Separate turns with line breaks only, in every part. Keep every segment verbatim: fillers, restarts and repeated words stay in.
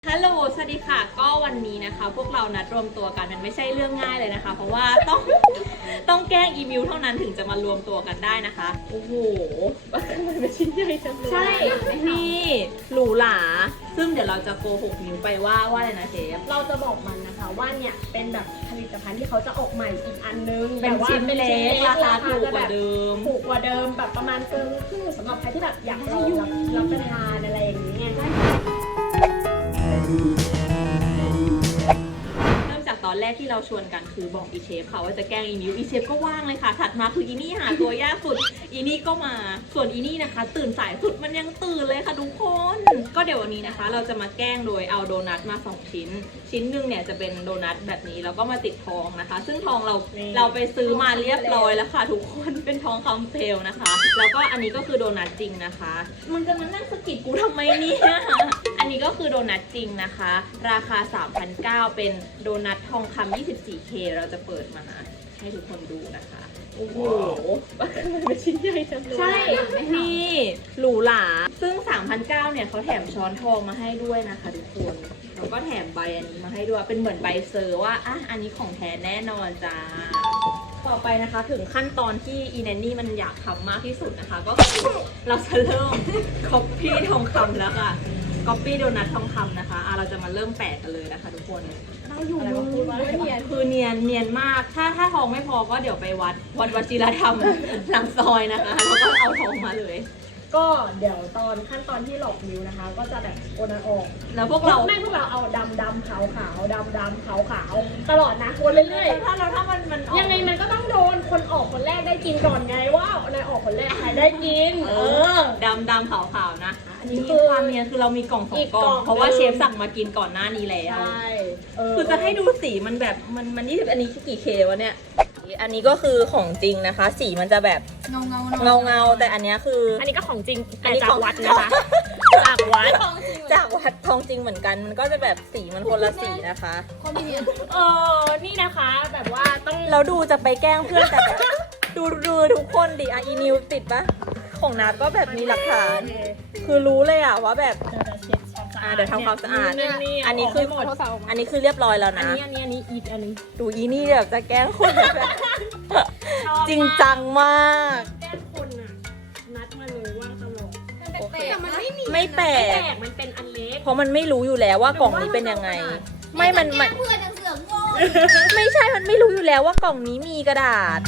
ฮัลโหลสวัสดีค่ะก็วันนี้นะคะพวกเรานัดรวมตัวกันมันไม่ใช่เรื่องง่ายเลยนะคะเพราะว่าต้องต้องแกล้งอีมิวเท่านั้นถึงจะมารวมตัวกันได้นะคะโอ้โหมันเป็นชิ้นใหญ่จังเลยใช่นี่หรูหราซึ่งเดี๋ยวเราจะโกหกมิวไปว่าว่าอะไรนะเชฟ
เราจะบอกมันนะคะว่าเนี่ยเป็นแบบผลิตภัณฑ์ที่เขาจะออกใหม่อีกอันนึง
เป็นชิ้นเล็กราคาถูกกว่าเดิม
ถูกกว่าเดิมแบบประมาณเกินครึ่งสำหรับใครที่แบบอยากลองรับรับประทานอะไรอย่างนี้ไง
เริ่มจากตอนแรกที่เราชวนกันคือบอกอีเชฟค่ะว่าจะแกล้งอีมิวอีเชฟก็ว่างเลยค่ะถัดมาคืออีนี่หาตัวยากสุดอีนี่ก็มาส่วนอีนี่นะคะตื่นสายสุดมันยังตื่นเลยค่ะทุกคนก็เดี๋ยววันนี้นะคะเราจะมาแกล้งโดยเอาโดนัทมาสองชิ้นชิ้นหนึ่งเนี่ยจะเป็นโดนัทแบบนี้แล้วก็มาติดทองนะคะซึ่งทองเราเราไปซื้อมาเรียบร้อยแล้วค่ะทุกคนเป็นทองคำเปลวนะคะแล้วก็อันนี้ก็คือโดนัทจริงนะคะมันจะมานั่งสะกิดกูทำไมเนี่ยอันนี้ก็คือโดนัทจริงนะคะราคา สามพันเก้าร้อย เป็นโดนัททองคำ ยี่สิบสี่เค เราจะเปิดมาให้ทุกคนดูนะคะโอ้โหมันเป็นชิ้นใหญ่จังเลยใช่นี่หรูหราซึ่ง สามพันเก้าร้อย เนี่ยเขาแถมช้อนทองมาให้ด้วยนะคะทุกคนแล้วก็แถมใบอันนี้มาให้ด้วยเป็นเหมือนใบเซอร์ว่าอ่ะอันนี้ของแท้แน่นอนจ้าต่อไปนะคะถึงขั้นตอนที่อีแนนนี่มันอยากทำมากที่สุดนะคะก็คือเราจะเริ่มก๊อปปี้ทองคำแล้วค่ะก๊อปปี้โดนัททองคำนะคะอ่ะเราจะมาเริ่มแปะกันเลยนะคะทุกคนได้อยู่อะไรมาพูดว่าเนียนคือเนียนเนียนมากถ้าถ้าทองไม่พอก็เดี๋ยวไปวัดวัดวชิรธรรมหลังซอยนะคะแล้วก็เอาทองมาเลย
ก็เดี๋ยวตอนขั้นตอนที่หลอกนิ้วนะคะก็จะแบบโอนออก
แล้วพวกเรา
ไม่พวกเราเอาดำดำขาวขาวดำดำขาวขาวตลอดนะวนเรื่อย
ๆถ้าเราถ้ามันมัน
ยังไงมันก็ต้องโดนคนออกคนแรกได้กินก่อนไงว่าในออกคนแรกใครได้กินเออ
ดำดำขาวขาวนะอันนี้คือความเนียนคือเรามีกล่องสองกล่องเพราะว่าเชฟสั่งมากินก่อนหน้านี้แล้ว
ใช่
คือจะให้ดูสีมันแบบมันมันยี่สิบอันนี้กี่เควะเนี่ยอันนี้ก็คือของจริงนะคะสีมันจะแบบ
เงาเงา
เงาเงาแต่อันนี้คือ
อันนี้ก็ของจริง
อันนี้
จากวัดนะคะจากวัด
จากวัดทองจริงเหมือนกันมันก็จะแบบสีมันคนละสีนะคะ
คนที่เรียน
เออนี่นะคะแบบว่าต้อง
เราดูจะไปแกล้งเพื่อนแต่แบบดูดูทุกคนดิอ่ะอีนิวติดปะของนัดก็แบบมีหลักฐานคือรู้เลยอ่ะว่าแบบอ่าเดี๋ยวทำความสะอาดอันนี้คืออันนี้คือเรียบร้อยแล้วนะ
อันนี้อันนี้อันนี้อีกอันนึง
ดูอีนี่แบบจะแกล้งคนแบบจริงจังมาก
แกล้งคนอ่ะนัดมาเลยว่าตลก
แต่มันไม่มี
ไม่แปลก
มันเป็นอันเล็ก
เพราะมันไม่รู้อยู่แล้วว่ากล่องนี้เป็นยังไงไม่มันมัน
เพื่อนยังเสือกโง่
ไม่ใช่มันไม่รู้อยู่แล้วว่ากล่องนี้มีกระดาษ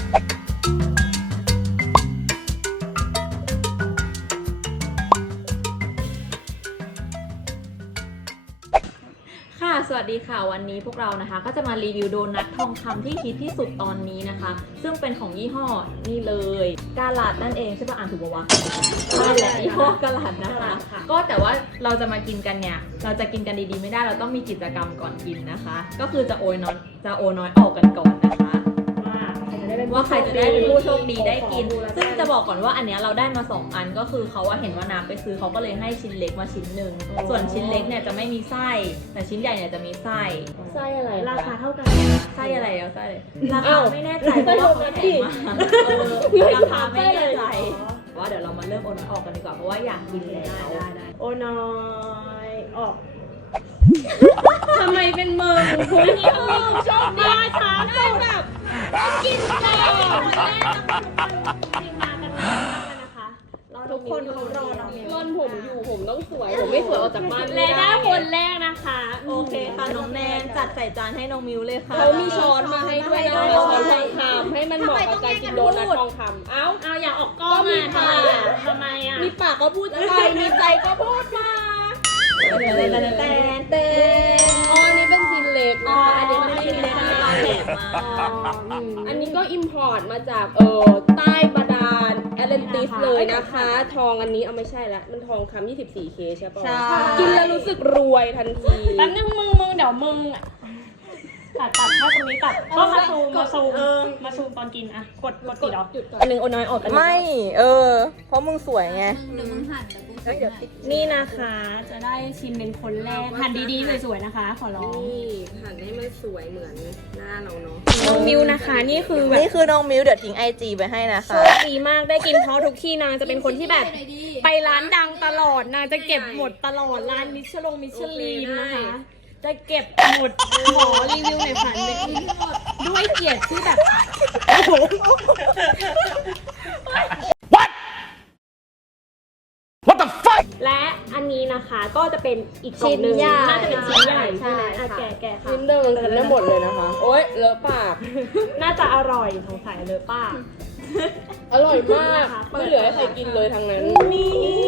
สวัสดีค่ะวันนี้พวกเรานะคะก็จะมารีวิวโดนัททองคำที่ฮิตที่สุดตอนนี้นะคะซึ่งเป็นของยี่ห้อนี่เลยกาลัดนั่นเองใช่ปะอ่านถูกปะวะใช่แหละยี่ห้อกาลัดนะคะก็แต่ว่าเราจะมากินกันเนี่ยเราจะกินกันดีๆไม่ได้เราต้องมีกิจกรรมก่อนกินนะคะก็คือจะโอยน้อยจะโอยน้อยออกกันก่อนนะคะว่าใครจะได้เป็นผู้โชคดีได้กินซึ่งจะบอกก่อนว่าอันเนี้ยเราได้มาสองอันก็คือเขาว่าเห็นว่าน้ำไปซื้อเขาก็เลยให้ชิ้นเล็กมาชิ้นหนึ่งส่วนชิ้นเล็กเนี่ยจะไม่มีไส้แต่ชิ้นใหญ่เนี่ยจะมีไส้
ไส้อะไรราคาเท่ากัน
ไส้อะไรเอาไส้ราคาไม่แน่ใจเพราะว่าเขาแถมมาราคาไม่แน่ใจว่าเดี๋ยวเรามาเริ่มโอนออกกันดีกว่าเพราะว่าอยากกินแล้ว
โอนน้อยออกทำไมเป็นมือคุณนี่ชอบมาช้าได้แบบกินก่อนแรกทีมงานกันนะคะทุกคนเขารอเราร่อนผมอยู่ผมต้องสวยผมไม่สวยออกจากบ้านเลยได้คนแรกนะคะ
โอเคค่ะน้องแนนจัดใส่จานให้น้องมิวเลยค่ะ
เขามีช้อนมาให้ด้วยนะช้อนทองคำให้มันเหมาะกับการกินโดนัททองคำเอ้าเอาอย่าออกกล้องมาค่ะทำไมอ่ะมีปากก็พูดไปมีใจก็พูดมา
แต่แต่แต่
อ๋ออันนี้เป็นชิ้นเล็กนะคะ
อันนี้เป็นชิ้นเล็กที่เราแถมมา
อันนี้ก็อิมพอร์ตมาจากเออใต้บาดาลแอตแลนติสเลยนะคะทองอันนี้เอาไม่ใช่ละมันทองคำ ยี่สิบสี่เค ใช่ป่ะกินแล้วรู้สึกรวยทันทีแป๊บนึงมึงมึงเดี๋ยวมึงตัดตัดถ้าตรงนี้ตัดก็มาซูมมาซูมมาซูมตอนกินอะกดกดปิดเหรออันนึงโอน้อยออก
ไม่เออเพราะมึงสวยไง
เดี๋ยวมึงหั่นแต่กู
นี่นะคะจะได้ชิมเป็นคนแรกหั่นดีๆสวยๆนะคะ ขอร้อง
นี่หั่นให้มันสวยเหมือนหน้าเราเนาะ
น้องมิวนะคะนี่คือแบบ
นี่คือน้องมิวเดี๋ยวทิ้งไอจีไปให้นะ
โช
คะ
คดีมากได้กินเพราะทุกที่นางจะเป็นคนที่แบบ ไปร้านดังตลอดนางจะเก็บหมดตลอดร้านมิชลงมิชลีนนะคะ จะเก็บหมดขอรีวิวหน่อยค่ะด้วยเกียรติที่แบบ
What the fuck
และอันนี้นะคะก็จะเป็นอีกกล่องหนึ่ง
ชิ้นใหญ่
น่าจะเป็นชิ้นใหญ่
ใช่
ใช่ไหมอ่ะ
ค่ะ
แกะแกะค่ะ
ชิ้นเดิมมันกินได้หมดเลยนะคะ โอ๊ยเลอะปาก
น่าจะอร่อยสงสัยเลยป้า
อร่อยมากไม่เหลือให้ใครกินเลยทั้งนั้น
นี่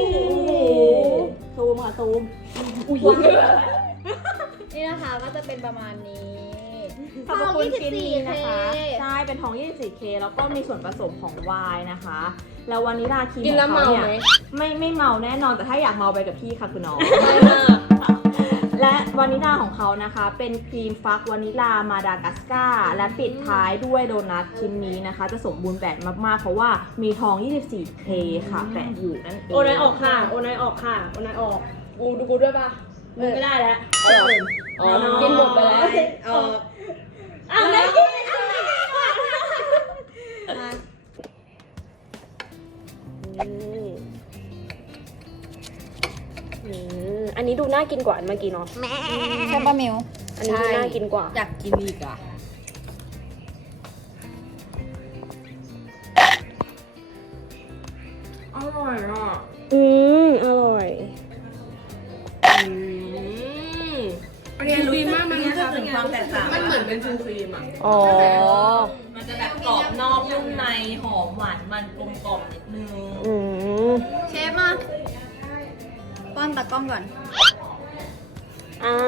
ซูมค่ะซูมอุ้ย
นี่นะคะก็จะเป็นประมาณนี้
สรรพคุณชิ้นนี้นะคะ ใช่เป็นทอง ยี่สิบสี่เค แล้วก็มีส่วนผสมของไวน์นะคะ แล้ววานิลลาครีม
กิน
ข
แล้ว
องเขาเนี่ย
เมาไหม
ไม่ไม่เมาแน่นอนแต่ถ้าอยากเมาไปกับพี่ค่ะคุณน้อง
ไม่มาก
และวานิลลาของเขานะคะ เป็นครีมฟักวานิลลามาดากัสการ์และปิดท้ายด้วยโดนัทชิ้นนี้นะคะ จะสมบูรณ์แบบมากๆ เพราะว่ามีทอง ยี่สิบสี่เค ค่ะแปะอยู่นั่นเอง
โอนายออกค่ะ โอนายออกค่ะ โอนายออก
กูดูกูด้วยป่ะ
มึงไม่ได้แล้ว
อ๋อกินหมดไปแล้ว
เอออ้าวไม่กินอันนี้ดูน่ากินกว่าอันเมื่อกี้เนาะ
ใช่ป่ะมิว
อันนี้ดูน่ากินกว่า
อยากกินอีกอ่ะ
อร่อยอ่ะ
อืมอร่อย
อันนี้รู้มากมันรู้สึกถึงความแตกต่าง
มันเหมือนเป็นครีมอ่ะ
อ๋อ
มันจะแบบกรอบนอกนุ่มในหอมหวานมันกลมกล่อมนิดนึง
อืม
เชฟมาป้อนตากล้องก่อน
อ่า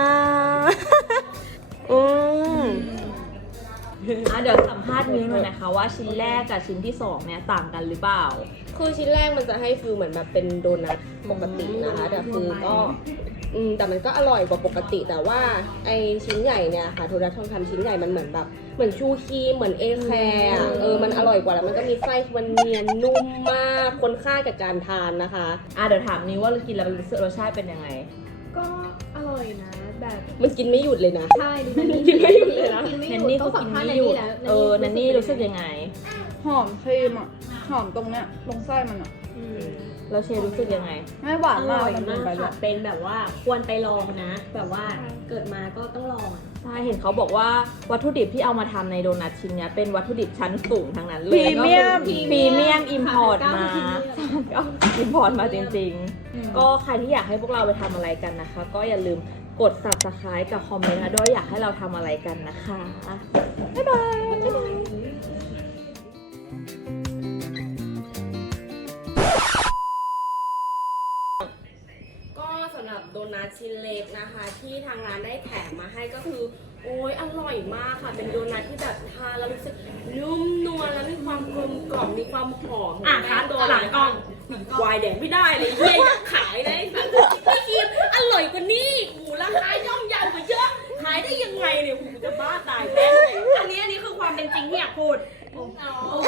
อืม
อ่ะเดี๋ยวสัมภาษณ์มิ้วหน่อยนะคะว่าชิ้นแรกกับชิ้นที่สองเนี่ยต่างกันหรือเปล่า
คือชิ้นแรกมันจะให้ฟิลเหมือนแบบเป็นโดนัทปกตินะคะ แต่คือก็อืมแต่มันก็อร่อยกว่าปกติ แต่ว่าไอชิ้นใหญ่เนี่ยค่ะโทนัททองคำชิ้นใหญ่มันเหมือนแบบเหมือนชูครีมเหมือนเอแคร์อะเออมันอร่อยกว่าแล้วมันก็มีไส้มันเนียนนุ่มมากคนค่ากับการทานนะคะ
อ่ะเดี๋ยวถามนิ้วว่ากินแล้วรู้สึกรสชาติเป็นยังไง
ก็อร่อยนะแบบ
มันกินไม่หยุดเลยนะ
ใช่ดิ
กินไม่หยุดเลยนะ
แนนนี่เขากินไม่หยุดเออแนนนี่รู้สึกยังไง
หอมครีมอ่ะ หอมตรงเนี้ยตรงไส้มันอ่ะ
แล้วเชฟรู้สึกยังไง
ไม่หวา
อน
มาก
ร่อย
มันเป็
มาน ก
ไปแบ
ค่ะ
บ
เป็นแบบว่าควรไปลองนะ แบบว่าเกิดมาก็ต้องลองอะ
ใช่เห็นเขาบอกว่าวัตถุดิบที่เอามาทำในโดนัทชิ้นเนี้ยเป็นวัตถุดิบชั้นสูงทั้งนั้นเลย
พรีเมียม
ก็คือพรีเมียมอิมพอร์ตมาอิมพอร์ตมาจริงๆ ก็ใครที่อยากให้พวกเราไปทำอะไรกันนะคะ ก็อย่าลืมกด subscribe กับคอมเมนต์นะด้วยอยากให้เราทำอะไรกันนะคะ บ๊ายบายบ๊ายบาย
ก็สำหรับโดนัทชิ้นเล็กนะคะ ที่ทางร้านได้แถมมาให้ก็คือ โอ้ยอร่อยมากค่ะ เป็นโดนัทที่แบบทานแล้วรู้สึกนุ่มนวลแล้วมีความกลมกล่อมมีความหอม
อ่ะ
ข
คะ
ง
ตัว
แป้
หลังกล้อง
วายแดงไม่ได้เลยเฮียอยากขายเลยพี่คิมอร่อยกว่านี้หูราคาย่อมเยาวกว่าเยอะ ขายได้ยังไงเนี่ยหูจะบ้าตายแน่เลย
อันนี้อันนี้คือความเป็นจริงที่อยากพูด
โอเค